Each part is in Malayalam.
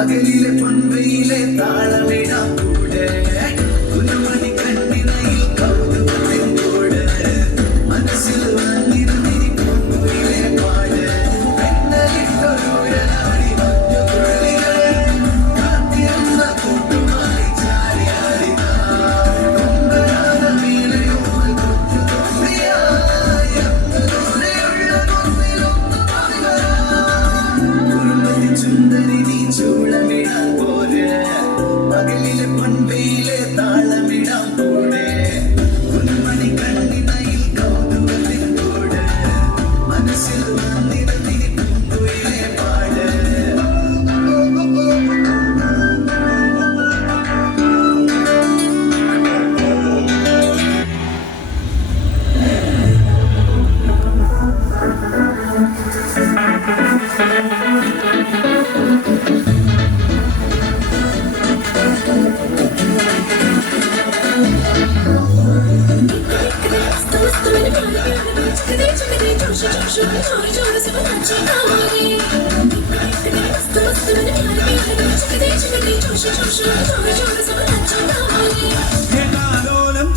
അകലിലെ പൊൻവെയിലെ താളമിടാം കൂടെ കുഞ്ഞുമണി കണ്ണിനയിൽ കൗതുകത്തിൻ കൂടെ മനസ്സിൽ വന്നിരുന്നിരിക്കും കുയിലെ പാട് പെണ്ണലിട്ടൊരുനാടി മഞ്ഞുതുള്ളികൾ കാത്തിരുന്ന കൂട്ടുമായി ചാരിയാടി കൊമ്പനാന വീണയോമൽ കൊച്ചു തുമ്പിയായി ദൂരെയുള്ള കൊമ്പിലൊന്നു കുറുമ്പത്തി ചുണ്ടരി നീ ചൂളമിടാൻ പോരെ പകലിലെ പൊൻവെയിലെ താളമിടാൻ കൂടെ കുഞ്ഞുമണി കണ്ണിനയിൽ കൗതുകത്തിൻ കൂടെ മനസ്സിൽ വന്നിരുന്നിരിക്കും കുയിലെ പാട്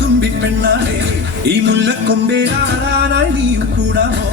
തുമ്പി പെണ്ണാണേ ഈ മുല്ലക്കൊമ്പേരാനായി നീയും കൂടാമോ